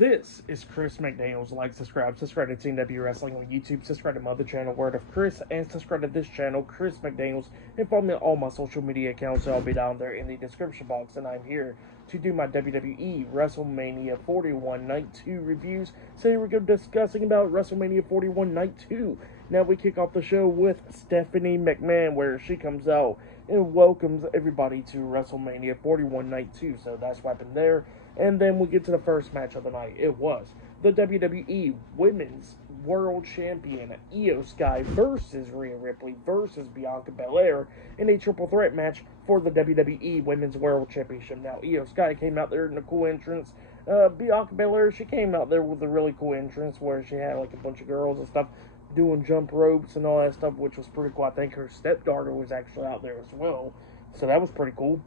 This is Chris McDaniels. Like, subscribe to TNW Wrestling on YouTube, subscribe to my other channel, Word of Chris, and subscribe to this channel, Chris McDaniels, and follow me on all my social media accounts. I'll be down there in the description box, and I'm here to do my WWE WrestleMania 41 Night 2 reviews. So here we go, discussing about WrestleMania 41 Night 2. Now we kick off the show with Stephanie McMahon, where she comes out and welcomes everybody to WrestleMania 41 Night 2. So that's what happened there. And then we get to the first match of the night. It was the WWE Women's World Champion Io Sky versus Rhea Ripley versus Bianca Belair in a triple threat match for the WWE Women's World Championship. Now, Io Sky came out there in a cool entrance. Bianca Belair, she came out there with a really cool entrance where she had like a bunch of girls and stuff doing jump ropes and all that stuff, which was pretty cool. I think her stepdaughter was actually out there as well. So that was pretty cool.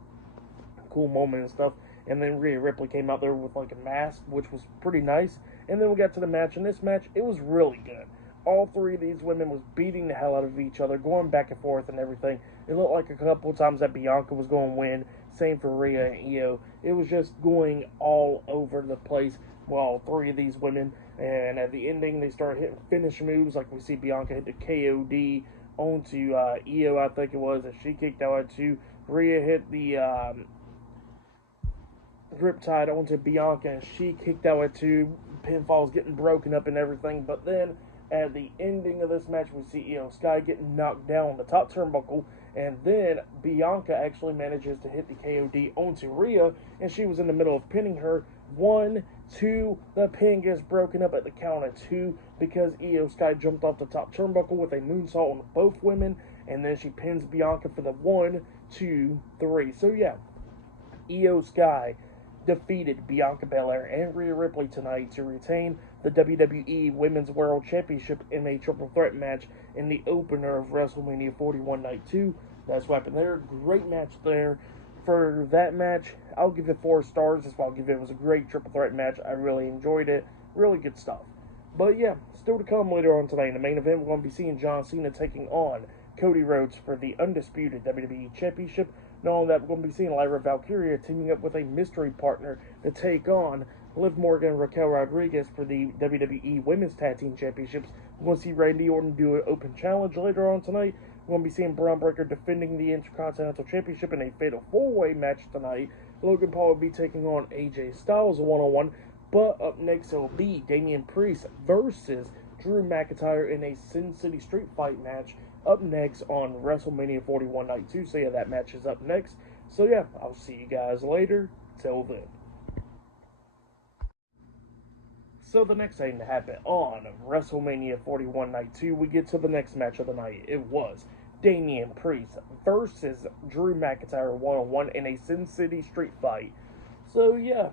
Cool moment and stuff. And then Rhea Ripley came out there with like a mask, which was pretty nice. And then we got to the match. And this match, it was really good. All three of these women was beating the hell out of each other, going back and forth and everything. It looked like a couple of times that Bianca was going to win. Same for Rhea and Io. It was just going all over the place with all three of these women. And at the ending, they started hitting finish moves. Like we see Bianca hit the KOD onto Io, I think it was, and she kicked out at two. Rhea hit the Riptide onto Bianca, and she kicked out at two. Pinfalls getting broken up and everything. But then at the ending of this match, we see Io Sky getting knocked down on the top turnbuckle, and then Bianca actually manages to hit the KOD onto Rhea, and she was in the middle of pinning her. 1, 2, the pin gets broken up at the count of 2 because Io Sky jumped off the top turnbuckle with a moonsault on both women, and then she pins Bianca for the 1, 2, 3. So yeah, Io Sky defeated Bianca Belair and Rhea Ripley tonight to retain the WWE Women's World Championship in a triple threat match in the opener of WrestleMania 41 Night 2. That's what happened there. Great match there. For that match, I'll give it 4 stars. That's what I'll give it. It was a great triple threat match. I really enjoyed it. Really good stuff. But yeah, still to come later on tonight. In the main event, we're going to be seeing John Cena taking on Cody Rhodes for the undisputed WWE Championship. Not only that, we're going to be seeing Lyra Valkyria teaming up with a mystery partner to take on Liv Morgan and Raquel Rodriguez for the WWE Women's Tag Team Championships. We're going to see Randy Orton do an open challenge later on tonight. We're going to be seeing Braun Breaker defending the Intercontinental Championship in a fatal 4-way match tonight. Logan Paul will be taking on AJ Styles one-on-one. But up next, it will be Damian Priest versus Drew McIntyre in a Sin City Street Fight match up next on WrestleMania 41 Night 2. So yeah, that match is up next. So yeah, I'll see you guys later. Till then. So the next thing to happen on WrestleMania 41 Night 2, we get to the next match of the night. It was Damian Priest versus Drew McIntyre one-on-one in a Sin City Street Fight. So yeah,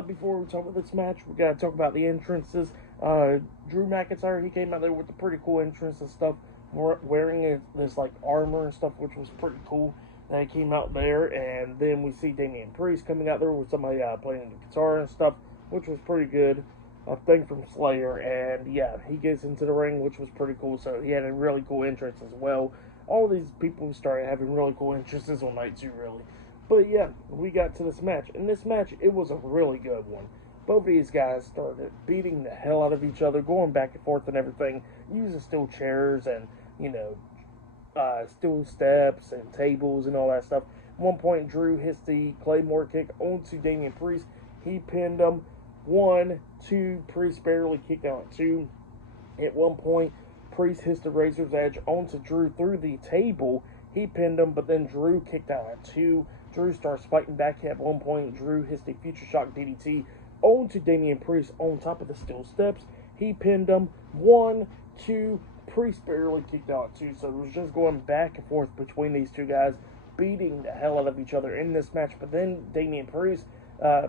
before we talk about this match, we gotta talk about the entrances. Drew McIntyre, he came out there with a pretty cool entrance and stuff, wearing this like armor and stuff, which was pretty cool. And he came out there, and then we see Damian Priest coming out there with somebody playing the guitar and stuff, which was pretty good. A thing from Slayer, and yeah, he gets into the ring, which was pretty cool. So he had a really cool entrance as well. All these people started having really cool entrances on night 2, really. But yeah, we got to this match, and this match, it was a really good one. Both of these guys started beating the hell out of each other, going back and forth and everything, using steel chairs and, you know, steel steps and tables and all that stuff. At one point, Drew hits the Claymore kick onto Damian Priest. He pinned him. 1, 2, Priest barely kicked out at 2. At one point, Priest hits the Razor's Edge onto Drew through the table. He pinned him, but then Drew kicked out at 2. Drew starts fighting back. At one point, Drew hits the Future Shock DDT onto Damian Priest on top of the steel steps. He pinned him. 1, 2, Priest barely kicked out at 2. So it was just going back and forth between these two guys, beating the hell out of each other in this match. But then Damian Priest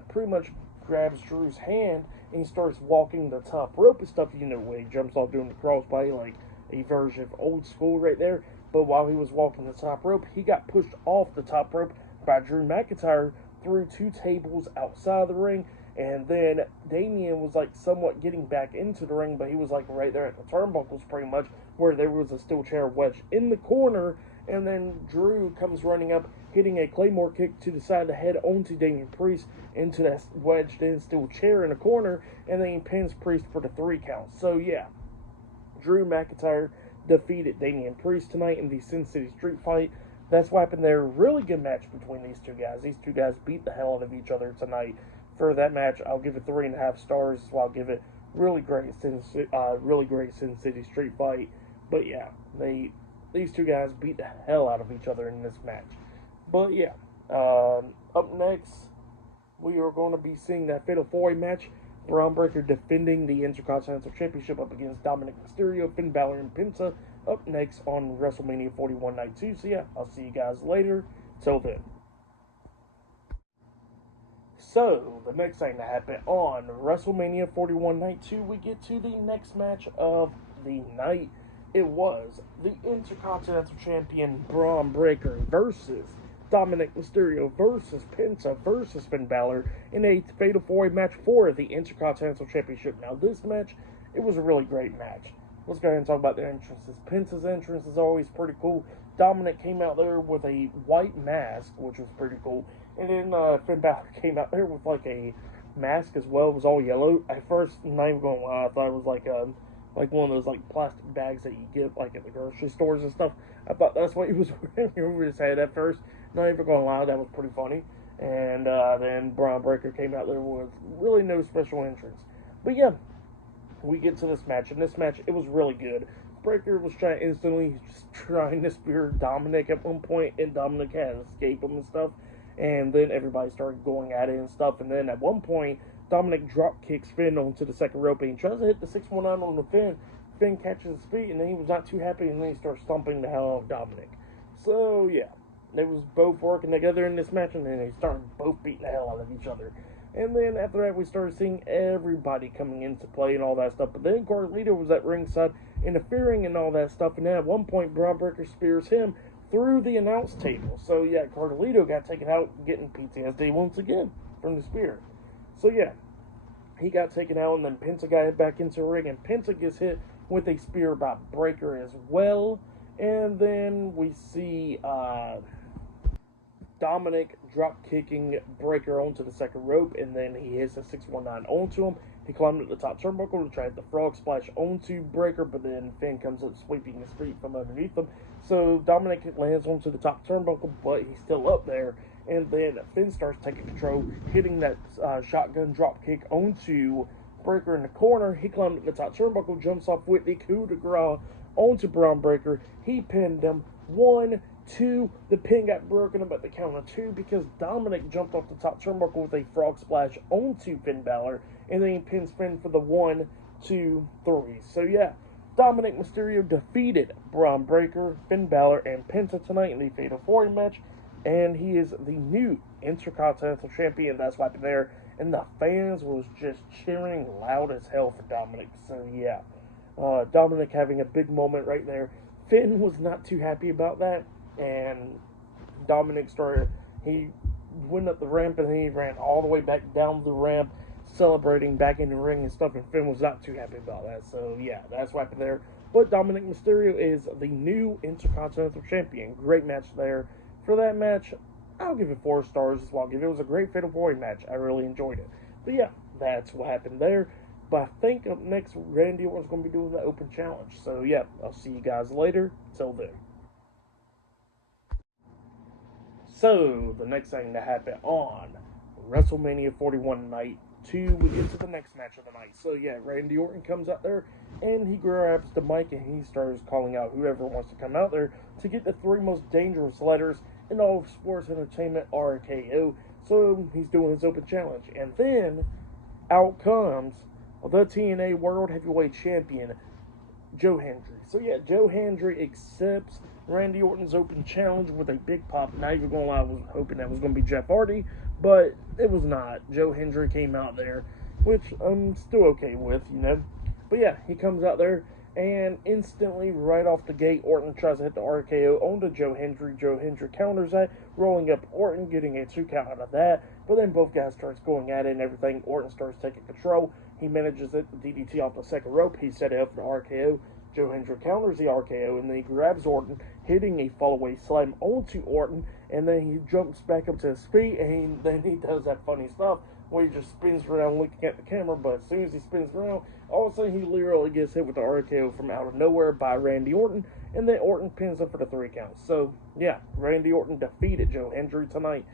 pretty much grabs Drew's hand and he starts walking the top rope and stuff, you know, when he jumps off doing the crossbody, like a version of old school right there. But while he was walking the top rope, he got pushed off the top rope by Drew McIntyre through 2 tables outside the ring. And then Damian was like somewhat getting back into the ring, but he was like right there at the turnbuckles pretty much, where there was a steel chair wedged in the corner. and then Drew comes running up, hitting a Claymore kick to the side of the head onto Damian Priest into that wedged in steel chair in the corner, and then he pins Priest for the 3 count. So yeah, Drew McIntyre defeated Damian Priest tonight in the Sin City Street Fight. That's what happened there. Really good match between these two guys. These two guys beat the hell out of each other tonight. For that match, I'll give it 3.5 stars. So I'll give it really great Sin City Street Fight. But yeah, these two guys beat the hell out of each other in this match. But yeah, up next, we are going to be seeing that Fatal 4-Way match. Braun Breaker defending the Intercontinental Championship up against Dominic Mysterio, Finn Balor, and Penta up next on WrestleMania 41 Night 2. So yeah, I'll see you guys later. Till then. So, the next thing that happened on WrestleMania 41 Night 2, we get to the next match of the night. It was the Intercontinental Champion Braun Breaker versus Dominic Mysterio versus Penta versus Finn Balor in a Fatal 4-Way match for the Intercontinental Championship. Now, this match, it was a really great match. Let's go ahead and talk about the entrances. Penta's entrance is always pretty cool. Dominic came out there with a white mask, which was pretty cool. And then Finn Balor came out there with like a mask as well. It was all yellow. At first, not even going to lie, I thought it was like one of those like plastic bags that you get like at the grocery stores and stuff. I thought that's what he was wearing over his head at first. Not even going to lie, that was pretty funny. And then Braun Breaker came out there with really no special entrance. But yeah, we get to this match. In this match, it was really good. Breaker was trying to spear Dominic at one point, and Dominic had to escape him and stuff. And then everybody started going at it and stuff. And then at one point, Dominic drop kicks Finn onto the second rope, and he tries to hit the 619 on the Finn. Finn catches his feet, and then he was not too happy, and then he starts stomping the hell out of Dominic. So yeah, they was both working together in this match, and then they started both beating the hell out of each other. And then after that, we started seeing everybody coming into play and all that stuff. But then Carlito was at ringside interfering and all that stuff. And then at one point, Braun Breaker spears him through the announce table. So yeah, Carlito got taken out, getting PTSD once again from the spear. So yeah, he got taken out, and then Penta got back into the ring, and Penta gets hit with a spear by Breaker as well. And then we see Dominic drop kicking Breaker onto the second rope, and then he hits a 619 onto him. He climbed up the top turnbuckle to try the frog splash onto Breaker, but then Finn comes up sweeping his feet from underneath him. So Dominic lands onto the top turnbuckle, but he's still up there. And then Finn starts taking control, hitting that shotgun drop kick onto Breaker in the corner. He climbed up the top turnbuckle, jumps off with the coup de grace onto Braun Breaker. He pinned him. 1, 2, the pin got broken up at the count of 2 because Dominic jumped off the top turnbuckle with a frog splash onto Finn Balor, and then he pins Finn for the 1, 2, 3. So yeah, Dominic Mysterio defeated Braun Breaker, Finn Balor, and Penta tonight in the Fatal 4-Way match, and he is the new Intercontinental Champion. That's why there, and the fans was just cheering loud as hell for Dominic. So yeah, Dominic having a big moment right there. Finn was not too happy about that, and Dominic he went up the ramp, and then he ran all the way back down the ramp, celebrating back in the ring and stuff, and Finn was not too happy about that. So yeah, that's what happened there. But Dominic Mysterio is the new Intercontinental Champion. Great match there. For that match, I'll give it 4 stars as well. It was a great Fatal 4-Way match. I really enjoyed it. But yeah, that's what happened there. But I think up next, Randy Orton's going to be doing the Open Challenge. So yeah, I'll see you guys later. Till then. So, the next thing that happened on WrestleMania 41 Night 2, we get to the next match of the night. So yeah, Randy Orton comes out there, and he grabs the mic, and he starts calling out whoever wants to come out there to get the 3 most dangerous letters in all of sports entertainment, RKO. So he's doing his Open Challenge. And then, out comes the TNA World Heavyweight Champion, Joe Hendry. So yeah, Joe Hendry accepts Randy Orton's Open Challenge with a big pop. Not even gonna lie, I was hoping that was gonna be Jeff Hardy, but it was not. Joe Hendry came out there, which I'm still okay with, you know. But yeah, he comes out there, and instantly, right off the gate, Orton tries to hit the RKO onto Joe Hendry. Joe Hendry counters that, rolling up Orton, getting a 2 count out of that. But then both guys starts going at it and everything. Orton starts taking control. He manages it, the DDT off the second rope. He set it up for the RKO. Joe Hendry counters the RKO, and then he grabs Orton, hitting a fallaway slam onto Orton, and then he jumps back up to his feet, and then he does that funny stuff where he just spins around looking at the camera, but as soon as he spins around, all of a sudden he literally gets hit with the RKO from out of nowhere by Randy Orton, and then Orton pins him for the 3 count. So, yeah, Randy Orton defeated Joe Hendry tonight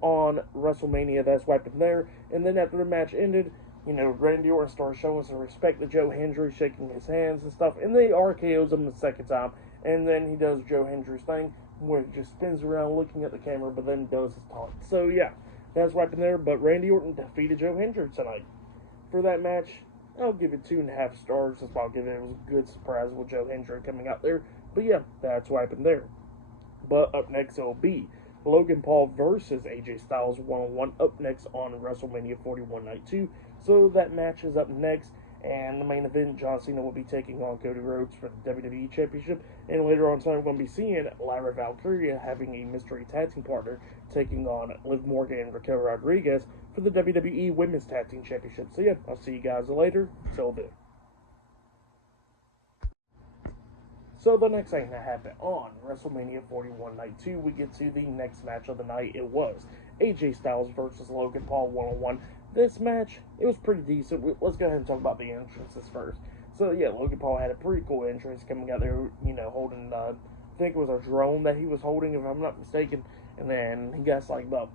on WrestleMania. That's wiping there. And then after the match ended, Randy Orton started showing some respect to Joe Hendry, shaking his hands and stuff, and then he RKOs him the second time, and then he does Joe Hendry's thing, where he just spins around looking at the camera, but then does his taunt. So, yeah, that's wiping there, but Randy Orton defeated Joe Hendry tonight. For that match, I'll give it 2.5 stars. That's why I'll give it. It was a good surprise with Joe Hendry coming out there. But yeah, that's wiping there. But up next, it'll be Logan Paul versus AJ Styles 1-on-1 up next on WrestleMania 41 Night 2. So that match is up next. And the main event, John Cena will be taking on Cody Rhodes for the WWE Championship. And later on tonight, we're going to be seeing Lyra Valkyria having a mystery tag team partner taking on Liv Morgan and Raquel Rodriguez for the WWE Women's Tag Team Championship. So yeah, I'll see you guys later. Till then. So the next thing that happened on WrestleMania 41 Night 2, we get to the next match of the night. It was AJ Styles versus Logan Paul 1-on-1. This match, it was pretty decent. Let's go ahead and talk about the entrances first. So yeah, Logan Paul had a pretty cool entrance coming out there, holding, I think it was a drone that he was holding, if I'm not mistaken. And then he got like about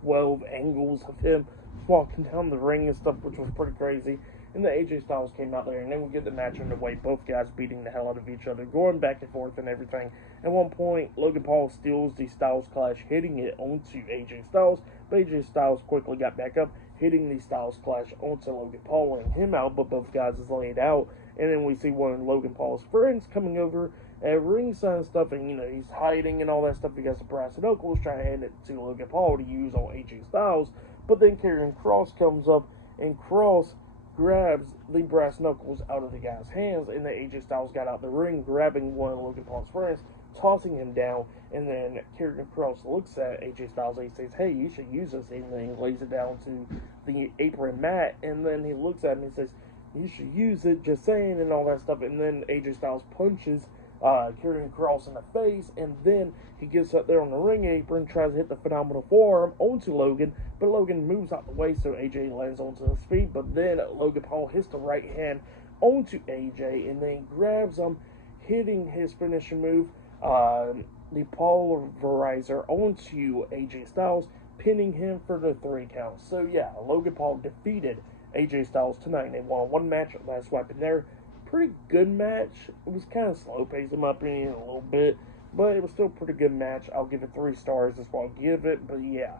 12 angles of him walking down the ring and stuff, which was pretty crazy. And the AJ Styles came out there, and then we get the match underway. Both guys beating the hell out of each other, going back and forth and everything. At one point, Logan Paul steals the Styles Clash, hitting it onto AJ Styles. But AJ Styles quickly got back up, hitting the Styles Clash onto Logan Paul, laying him out. But both guys is laid out. And then we see one of Logan Paul's friends coming over at ringside and stuff, and he's hiding and all that stuff. He got some brass knuckles, trying to hand it to Logan Paul to use on AJ Styles. But then Karrion Kross comes up, and Kross grabs the brass knuckles out of the guy's hands, and then AJ Styles got out the ring, grabbing one of Logan Paul's friends, tossing him down, and then Karrion Kross looks at AJ Styles and he says, "Hey, you should use this," and then he lays it down to the apron mat, and then he looks at him and he says, "You should use it, just saying," and all that stuff, and then AJ Styles punches Karrion Kross in the face, and then he gets up there on the ring apron, tries to hit the phenomenal forearm onto Logan, but Logan moves out the way, so AJ lands onto his feet, but then Logan Paul hits the right hand onto AJ, and then grabs him, hitting his finishing move, the Pulverizer, onto AJ Styles, pinning him for the 3 count. So yeah, Logan Paul defeated AJ Styles tonight in a 1-on-1 match. Last wiping there. Pretty good match. It was kind of slow paced in my opinion a little bit, but it was still a pretty good match. I'll give it 3 stars. That's what I'll give it. But yeah,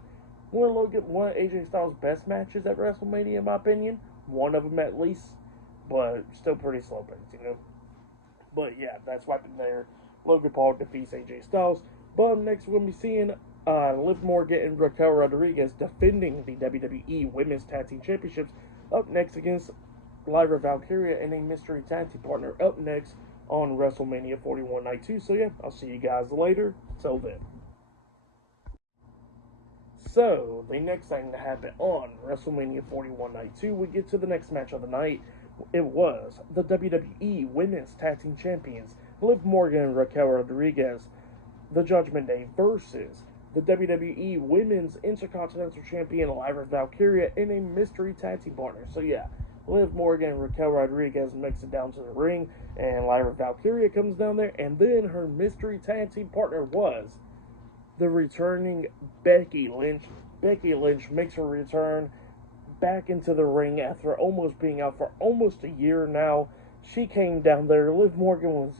one of AJ Styles' best matches at WrestleMania in my opinion. One of them at least, but still pretty slow paced, But yeah, that's wiping there. Logan Paul defeats AJ Styles. But next we're going to be seeing Liv Morgan and Raquel Rodriguez defending the WWE Women's Tag Team Championships. Up next against Lyra Valkyria and a mystery tag team partner up next on WrestleMania 41 Night 2. So yeah, I'll see you guys later. Till then. So, the next thing that happened on WrestleMania 41 Night 2, we get to the next match of the night. It was the WWE Women's Tag Team Champions, Liv Morgan and Raquel Rodriguez, the Judgment Day versus the WWE Women's Intercontinental Champion, Lyra Valkyria, and a mystery tag team partner. So yeah, Liv Morgan and Raquel Rodriguez makes it down to the ring, and Lyra Valkyria comes down there, and then her mystery tag team partner was the returning Becky Lynch. Becky Lynch makes her return back into the ring after almost being out for almost a year now. She came down there. Liv Morgan was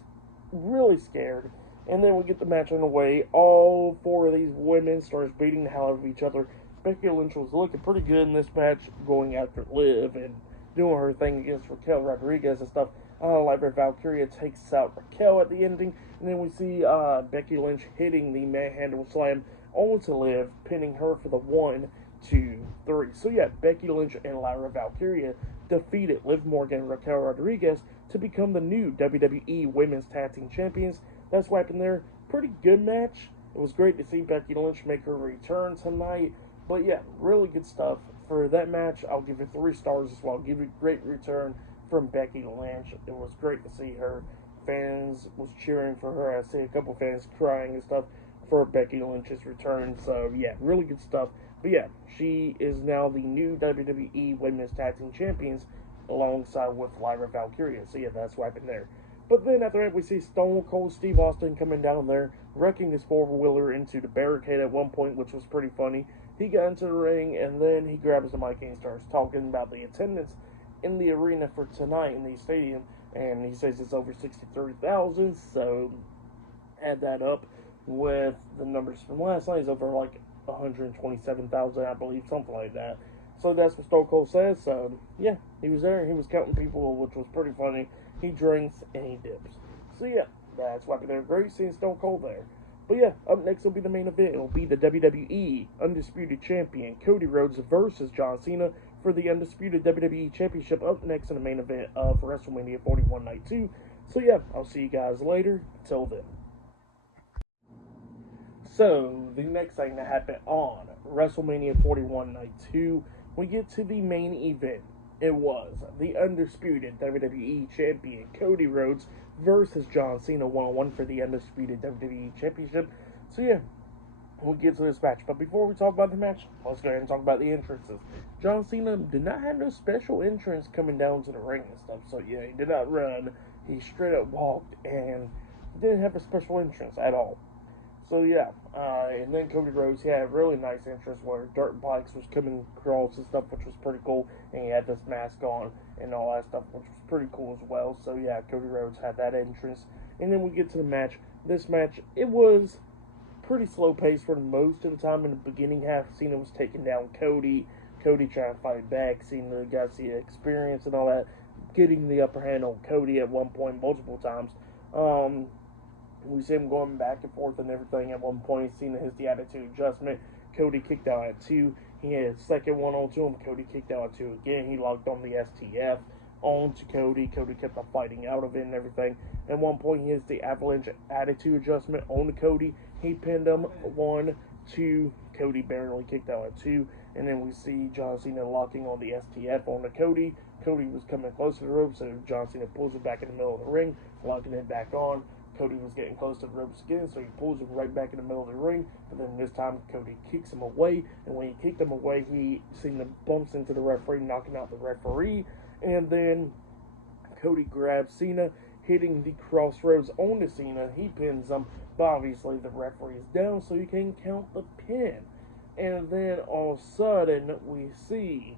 really scared. And then we get the match underway. All 4 of these women starts beating the hell out of each other. Becky Lynch was looking pretty good in this match, going after Liv and doing her thing against Raquel Rodriguez and stuff. Lyra Valkyria takes out Raquel at the ending. And then we see Becky Lynch hitting the manhandle slam onto Liv, pinning her for the 1, 2, 3. So yeah, Becky Lynch and Lyra Valkyria defeated Liv Morgan and Raquel Rodriguez to become the new WWE Women's Tag Team Champions. That's wiping there. Pretty good match. It was great to see Becky Lynch make her return tonight. But yeah, really good stuff. For that match, I'll give it 3 stars as well. I'll give it a great return from Becky Lynch. It was great to see her. Fans was cheering for her. I see a couple fans crying and stuff for Becky Lynch's return. So yeah, really good stuff. But yeah, she is now the new WWE Women's Tag Team Champions alongside with Lyra Valkyria. So yeah, that's what happened there. But then after that, we see Stone Cold Steve Austin coming down there, wrecking his four-wheeler into the barricade at one point, which was pretty funny. He got into the ring, and then he grabs the mic and he starts talking about the attendance in the arena for tonight in the stadium. And he says it's over 63,000, so add that up with the numbers from last night. It's over like 127,000, I believe, something like that. So that's what Stone Cold says. So yeah, he was there. He was counting people, which was pretty funny. He drinks and he dips. So yeah, that's why they're great seeing Stone Cold there. But yeah, up next will be the main event. It'll be the WWE Undisputed Champion Cody Rhodes versus John Cena for the Undisputed WWE Championship up next in the main event of WrestleMania 41 Night 2. So yeah, I'll see you guys later. Till then. So, the next thing that happened on WrestleMania 41 Night 2, we get to the main event. It was the Undisputed WWE Champion Cody Rhodes versus John Cena one-on-one for the Undisputed WWE Championship. So yeah, we'll get to this match. But before we talk about the match, let's go ahead and talk about the entrances. John Cena did not have no special entrance coming down to the ring and stuff. So yeah, he did not run. He straight up walked and didn't have a special entrance at all. So yeah, and then Cody Rhodes, he had a really nice entrance where dirt bikes was coming across and stuff, which was pretty cool, and he had this mask on and all that stuff, which was pretty cool as well. So yeah, Cody Rhodes had that entrance, and then we get to the match. This match, it was pretty slow paced for most of the time. In the beginning half, Cena was taking down Cody trying to fight back. Cena got the experience and all that, getting the upper hand on Cody at one point multiple times. We see him going back and forth and everything. At one point, Cena hits the attitude adjustment. Cody kicked out at 2. He had a second one onto him. Cody kicked out at 2 again. He locked on the STF onto Cody. Cody kept on fighting out of it and everything. At one point, he hits the avalanche attitude adjustment onto Cody. He pinned him 1, 2. Cody barely kicked out at 2. And then we see John Cena locking on the STF onto Cody. Cody was coming close to the rope, so John Cena pulls it back in the middle of the ring, locking it back on. Cody was getting close to the ropes again, so he pulls him right back in the middle of the ring. But then this time, Cody kicks him away, and when he kicked him away, Cena bumps into the referee, knocking out the referee. And then Cody grabs Cena, hitting the crossroads onto Cena. He pins him, but obviously the referee is down, so you can count the pin. And then all of a sudden, we see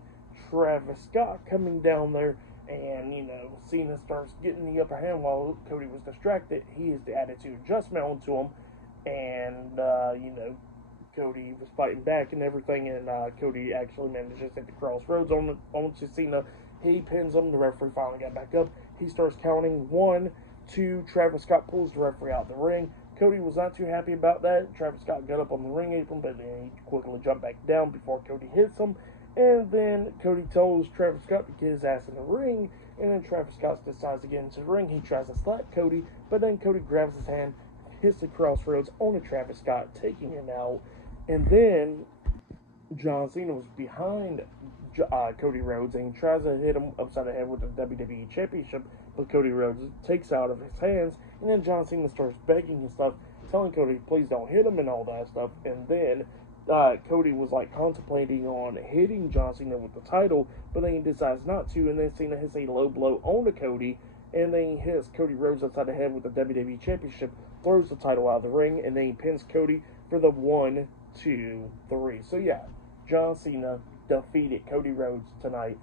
Travis Scott coming down there. And, Cena starts getting the upper hand while Cody was distracted. He is the attitude adjustment onto him. And, Cody was fighting back and everything. And Cody actually manages to hit the crossroads onto Cena. He pins him. The referee finally got back up. He starts counting 1, 2. Travis Scott pulls the referee out the ring. Cody was not too happy about that. Travis Scott got up on the ring apron, but then he quickly jumped back down before Cody hits him. And then Cody tells Travis Scott to get his ass in the ring. And then Travis Scott decides to get into the ring. He tries to slap Cody, but then Cody grabs his hand, hits the crossroads onto Travis Scott, taking him out. And then John Cena was behind Cody Rhodes, and he tries to hit him upside the head with the WWE Championship, but Cody Rhodes takes out of his hands. And then John Cena starts begging and stuff, telling Cody, please don't hit him and all that stuff. And then Cody was contemplating on hitting John Cena with the title, but then he decides not to, and then Cena hits a low blow onto Cody, and then he hits Cody Rhodes upside the head with the WWE Championship, throws the title out of the ring, and then he pins Cody for the 1, 2, 3. So yeah, John Cena defeated Cody Rhodes tonight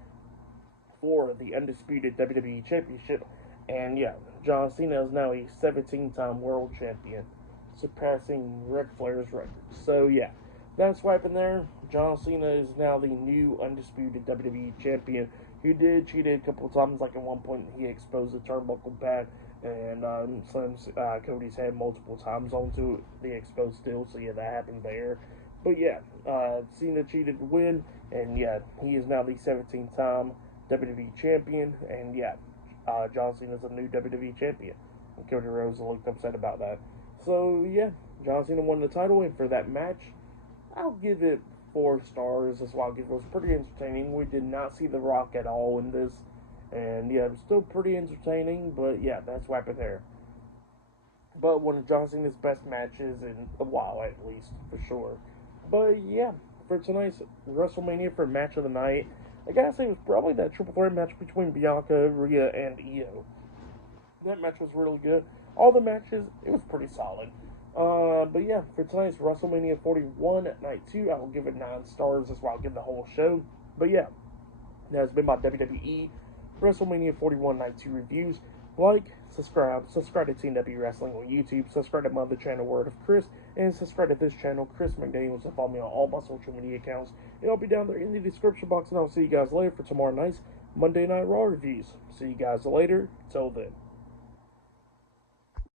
for the Undisputed WWE Championship, and yeah, John Cena is now a 17-time world champion, surpassing Ric Flair's record. So yeah, that's what happened there. John Cena is now the new Undisputed WWE Champion. He did cheated a couple of times, like at one point he exposed the turnbuckle pad and slams Cody's head multiple times onto the exposed steel, so yeah, that happened there. But yeah, Cena cheated to win, and yeah, he is now the 17th-time WWE Champion, and yeah, John Cena is a new WWE Champion. And Cody Rhodes looked upset about that. So yeah, John Cena won the title, and for that match, I'll give it 4 stars. That's why I'll give it. It was pretty entertaining. We did not see The Rock at all in this, And yeah, it was still pretty entertaining, but yeah, that's what happened there. But one of John Cena's best matches in a while, at least, for sure. But yeah, for tonight's WrestleMania for match of the night, I gotta say it was probably that triple threat match between Bianca, Rhea, and Io. That match was really good. All the matches, it was pretty solid. But yeah, for tonight's WrestleMania 41 Night 2, I will give it 9 stars. That's why I'll give the whole show. But yeah, that has been my WWE WrestleMania 41 Night 2 reviews. Like, subscribe to Team W Wrestling on YouTube, subscribe to my other channel, Word of Chris, and subscribe to this channel, Chris McDaniels, and follow me on all my social media accounts. It'll be down there in the description box, and I'll see you guys later for tomorrow night's Monday Night Raw reviews. See you guys later. Till then.